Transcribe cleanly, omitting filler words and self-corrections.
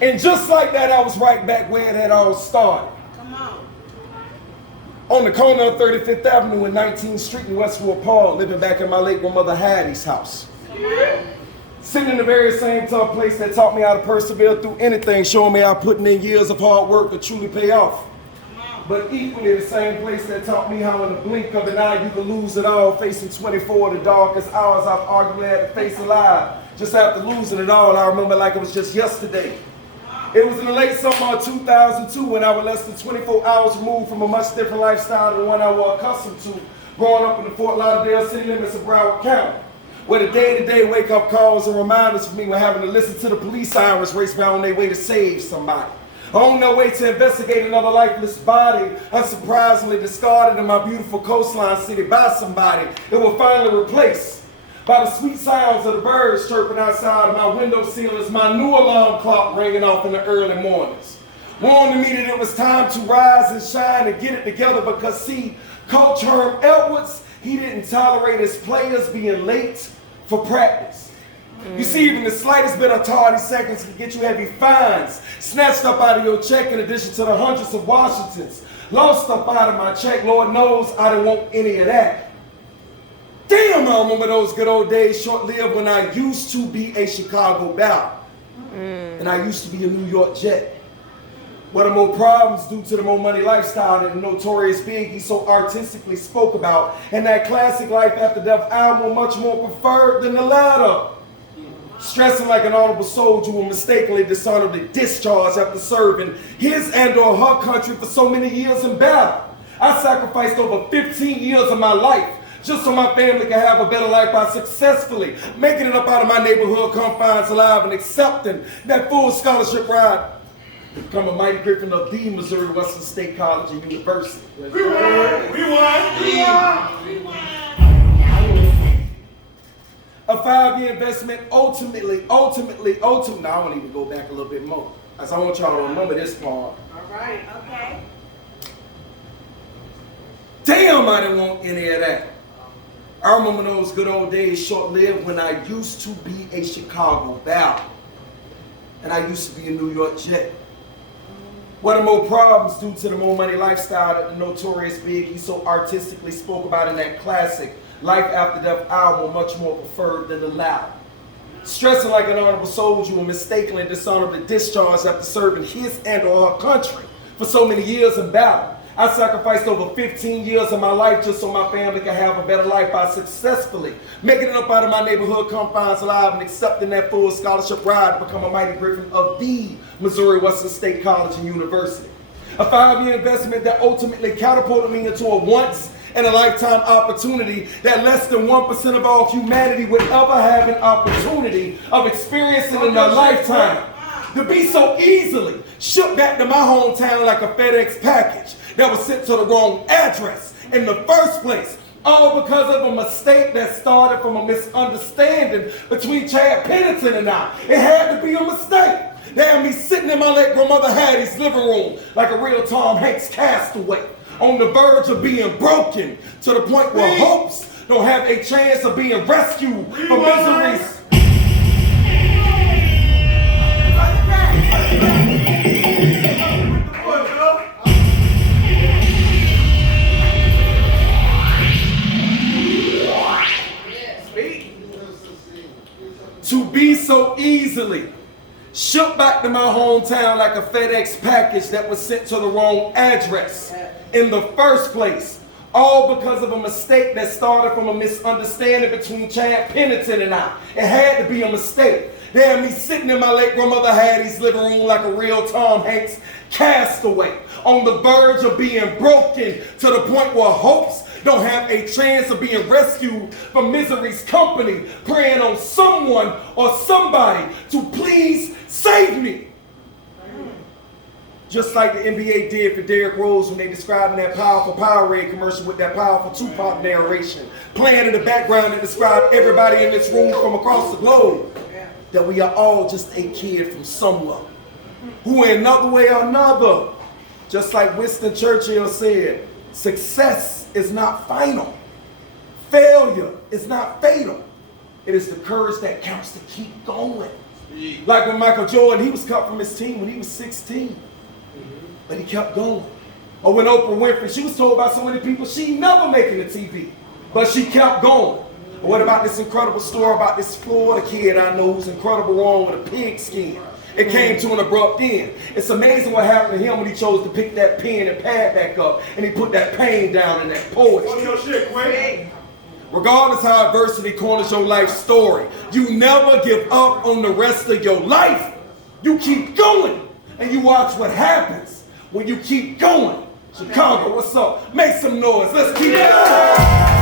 And just like that, I was right back where it had all started. Come On the corner of 35th Avenue and 19th Street in Westwood Park, living back in my late grandmother Hattie's house. Sitting in the very same tough place that taught me how to persevere through anything, showing me how putting in years of hard work could truly pay off. But equally the same place that taught me how in the blink of an eye you can lose it all, facing 24 of the darkest hours I've arguably had to face alive. Just after losing it all, I remember like it was just yesterday. It was in the late summer of 2002 when I was less than 24 hours removed from a much different lifestyle than the one I was accustomed to, growing up in the Fort Lauderdale city limits of Broward County, where the day-to-day wake-up calls and reminders for me were having to listen to the police sirens race by on their way to save somebody. On their way to investigate another lifeless body, unsurprisingly discarded in my beautiful coastline city by somebody, it was finally replaced by the sweet sounds of the birds chirping outside of my windowsill as my new alarm clock ringing off in the early mornings, warning me that it was time to rise and shine and get it together because, see, Coach Herm Edwards, he didn't tolerate his players being late for practice. You see, even the slightest bit of tardy seconds can get you heavy fines snatched up out of your check in addition to the hundreds of Washingtons lost up out of my check. Lord knows I didn't want any of that. Damn, I remember those good old days, short-lived, when I used to be a Chicago Bear. And I used to be a New York Jet. What the more problems due to the more money lifestyle that the notorious Biggie so artistically spoke about, and that classic Life After Death album much more preferred than the latter. Stressing like an honorable soldier who mistakenly dishonorably discharged after serving his and or her country for so many years in battle. I sacrificed over 15 years of my life just so my family can have a better life by successfully making it up out of my neighborhood confines alive and accepting that full scholarship ride to become a mighty griffin of the Missouri Western State College and University. We won. A 5-year investment ultimately, now I want to even go back a little bit more, as I want y'all to remember this part. All right. Okay. Damn, I didn't want any of that. I remember those good old days, short-lived, when I used to be a Chicago Bear. And I used to be a New York Jet. What the more problems due to the more money lifestyle that the notorious Biggie so artistically spoke about in that classic Life After Death album, much more preferred than the latter. Stressing like an honorable soldier who mistakenly dishonorably discharged after serving his and or her country for so many years in battle. I sacrificed over 15 years of my life just so my family can have a better life by successfully making it up out of my neighborhood confines alive and accepting that full scholarship ride to become a mighty griffin of the Missouri Western State College and University. A 5-year investment that ultimately catapulted me into a once in a lifetime opportunity that less than 1% of all humanity would ever have an opportunity of experiencing in their lifetime. To be so easily shipped back to my hometown like a FedEx package that was sent to the wrong address in the first place, all because of a mistake that started from a misunderstanding between Chad Pennington and I. It had to be a mistake. They had me sitting in my late grandmother Hattie's living room like a real Tom Hanks castaway, on the verge of being broken to the point where hopes don't have a chance of being rescued from miseries. To be so easily shipped back to my hometown like a FedEx package that was sent to the wrong address in the first place, all because of a mistake that started from a misunderstanding between Chad Pennington and I. It had to be a mistake. They had me sitting in my late grandmother Hattie's living room like a real Tom Hanks castaway, on the verge of being broken to the point where hopes don't have a chance of being rescued from misery's company, praying on someone or somebody to please save me. Just like the NBA did for Derrick Rose when they described in that powerful Powerade commercial with that powerful Tupac narration playing in the background that described everybody in this room from across the globe, that we are all just a kid from somewhere who in another way or another, just like Winston Churchill said, success is not final. Failure is not fatal. It is the courage that counts to keep going. Like when Michael Jordan, he was cut from his team when he was 16. But he kept going. Or when Oprah Winfrey, she was told by so many people she never making the TV. But she kept going. Or what about this incredible story about this Florida kid I know who's incredible on with a pig skin? It came to an abrupt end. It's amazing what happened to him when he chose to pick that pen and pad back up and he put that pain down in that poetry. What's your shit, Quick? Regardless how adversity corners your life story, you never give up on the rest of your life. You keep going and you watch what happens when you keep going. Chicago, what's up? Make some noise. Let's keep it going.